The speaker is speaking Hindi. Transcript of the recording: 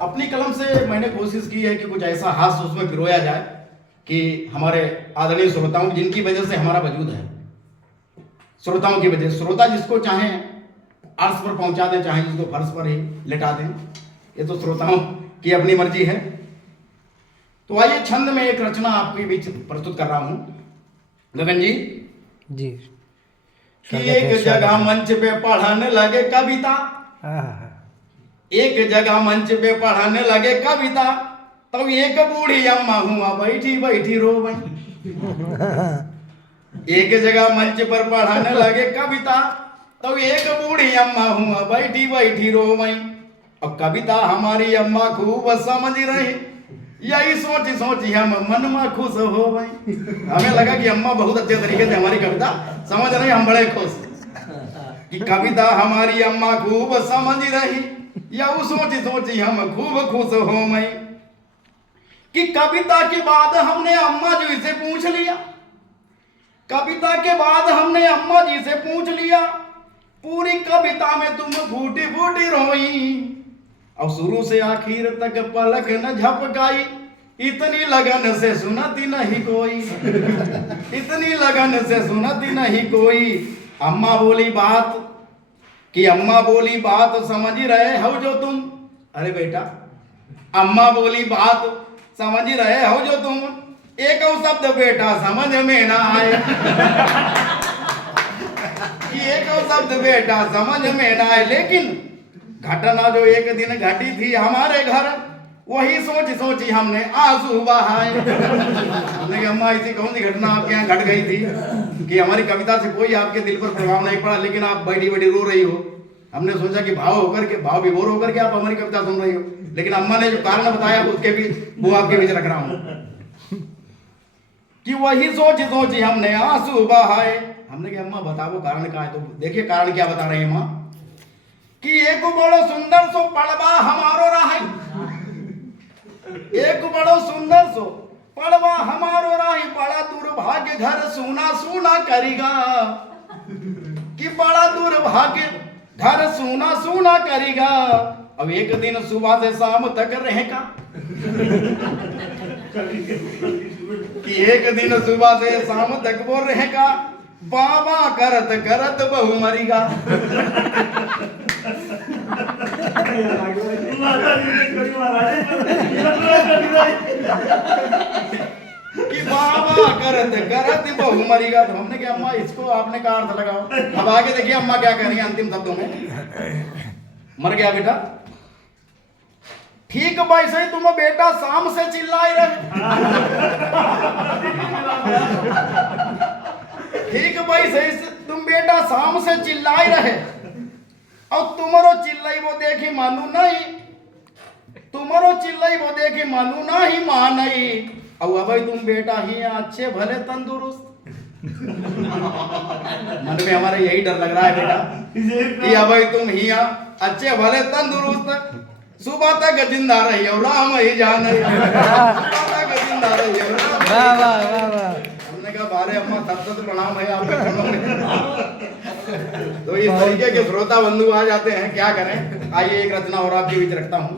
अपनी कलम से मैंने कोशिश की है कि कुछ ऐसा हास्य उसमें पिरोया जाए कि हमारे आदरणीय श्रोताओं जिनकी वजह से हमारा वजूद है, श्रोताओं की वजह, श्रोता जिसको चाहें अर्श पर पहुंचा दें, चाहे जिसको फर्श पर ही लेटा दें, ये तो श्रोताओं की अपनी मर्जी है। तो आइए छंद में एक रचना आपके बीच प्रस्तुत कर रहा हूं गगन जी। जी कि एक जगह मंच पे पढ़ने लगे कविता, एक जगह मंच पे पढ़ने लगे कविता, तब एक बूढ़ी अम्मा हुआ बैठी बैठी रो गई। एक जगह मंच पर पढ़ने लगे कविता, तब एक बूढ़ी अम्मा हुआ बैठी बैठी रो गई। अब कविता हमारी अम्मा खूब समझ रही, यही सोच सोची हम मन में खुश हो गए। हमें लगा कि अम्मा बहुत अच्छे तरीके से हमारी कविता समझ रही, हम बड़े खुश कि कविता हमारी अम्मा खूब समझ रही, यही सोच सोची हम खूब खुश हो गए। कि कविता के बाद हमने अम्मा जी से पूछ लिया, कविता के बाद हमने अम्मा जी से पूछ लिया, पूरी कविता में तुम फूटी फूटी रोई। और शुरू से आखिर तक पलक न झपकाई, इतनी लगन से सुनती नहीं कोई, इतनी लगन से सुनती नहीं कोई। अम्मा बोली बात कि अम्मा बोली बात समझ रहे हो जो तुम, अरे बेटा अम्मा बोली बात समझ रहे हो जो तुम, एक शब्द बेटा समझ में ना आए। कि एक शब्द बेटा समझ में ना आए, लेकिन घटना जो एक दिन घटी थी हमारे घर, वही सोच सोची हमने आंसू बहाए। हमने कहा अम्मा ऐसी कौन सी घटना आपके यहाँ घट गई थी कि हमारी कविता से कोई आपके दिल पर प्रभाव नहीं पड़ा, लेकिन आप बैठी बैठी रो रही हो। हमने सोचा कि भाव विभोर होकर के आप हमारी कविता सुन रही हो, लेकिन अम्मा ने जो कारण बताया उसके भी वो आपके बीच रख रहा हूं कि वही सोच सोची हमने आंसू बहाए। हमने कहा अम्मा बताओ कारण क्या है, तो देखिए कारण क्या बता रही है अम्मा कि एक बड़ो सुंदर सो पड़वा हमारो राही, एक बड़ो सुंदर सो पड़वा हमारो राही, बड़ा दुर्भाग्य घर सुना सुना करेगा। कि बड़ा दुर्भाग्य घर सुना सुना करेगा। अब एक दिन सुबह से शाम तक रहेगा, कि एक दिन सुबह से शाम तक वो रहेगा, बाबा करत करत बहु मरीगा। कि बाबा करत करत बहु मरीगा। तो हमने कहा अम्मा इसको आपने क्या अर्थ लगाओ। अब आगे देखिए अम्मा क्या कह रही है अंतिम शब्दों में, मर गया बेटा, ठीक वैसे ही तुम बेटा शाम से चिल्लाए रहे, ठीक वैसे ही तुम बेटा शाम से चिल्लाए रहे, और तुम्हारो चिल्लाई वो देखी मानू नहीं, तुम्हारो चिल्लाई वो देखी मानू नहीं मानई। अब भाई तुम बेटा ही अच्छे भले तंदुरुस्त। मन में हमारा यही डर लग रहा है बेटा कि अब तुम ही अच्छे भले तंदुरुस्त, सुबह तक जिंदा रही हो राम ही जान, सुबह तक जिंदा रही हो राम। हमने कहा बारे अम्मा सत प्रणाम है आपके। तो इस तरीके के श्रोता बंधु आ जाते हैं, क्या करें। आइए एक रचना और आपके बीच रखता हूं।